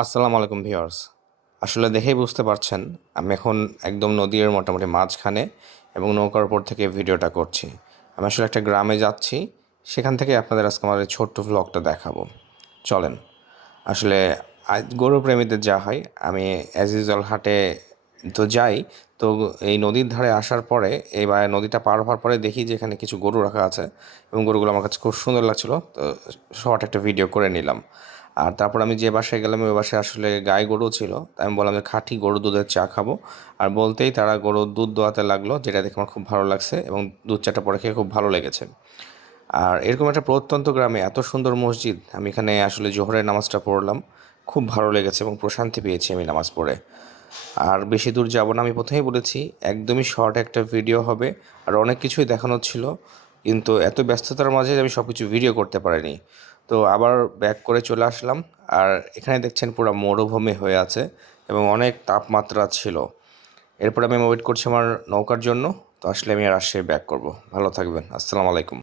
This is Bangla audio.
আসসালামু আলাইকুম ভিউয়ার্স। আসলে দেখেই বুঝতে পারছেন, আমি এখন একদম নদীর মোটামুটি মাঝখানে এবং নৌকার উপর থেকে ভিডিওটা করছি। আমি আসলে একটা গ্রামে যাচ্ছি, সেখান থেকে আপনাদের আজকে আমার ছোট্ট ভ্লগটা দেখাবো। চলেন। আসলে গরু প্রেমীদের যা হয়, আমি অ্যাজ ইউজুয়াল হাটে তো যাই, তো এই নদীর ধারে আসার পরে, এবার নদীটা পার হওয়ার পরে দেখি যে এখানে কিছু গরু রাখা আছে এবং গরুগুলো আমার কাছে খুব সুন্দর লাগছিল, তো শর্ট একটা ভিডিও করে নিলাম। আর তারপর আমি যে বাসায় গেলাম, ওই বাসায় আসলে গায়ে গরু ছিল। তাই আমি বললাম যে, খাঁটি গরু দুধের চা খাব। আর বলতেই তারা গরুর দুধ দোয়াতে লাগল, যেটা দেখে আমার খুব ভালো লাগছে এবং দুধ চাটা পরে খেয়ে খুব ভালো লেগেছে। আর এরকম একটা প্রত্যন্ত গ্রামে এত সুন্দর মসজিদ, আমি এখানে আসলে জোহরের নামাজটা পড়লাম। খুব ভালো লেগেছে এবং প্রশান্তি পেয়েছি আমি নামাজ পড়ে। আর বেশি দূর যাব না, আমি প্রথমেই বলেছি, একদমই শর্ট একটা ভিডিও হবে। আর অনেক কিছুই দেখানো ছিল, কিন্তু এত ব্যস্ততার মাঝে আমি সব কিছু ভিডিও করতে পারিনি। তো আবার ব্যাক করে চলে আসলাম। আর এখানে দেখছেন পুরো মরুভূমি হয়ে আছে এবং অনেক তাপমাত্রা ছিল। এরপর আমি ওয়েট করছি আমার নৌকার জন্য। তো আসলে আমি আর আসে ব্যাক করব। ভালো থাকবেন। আসসালামু আলাইকুম।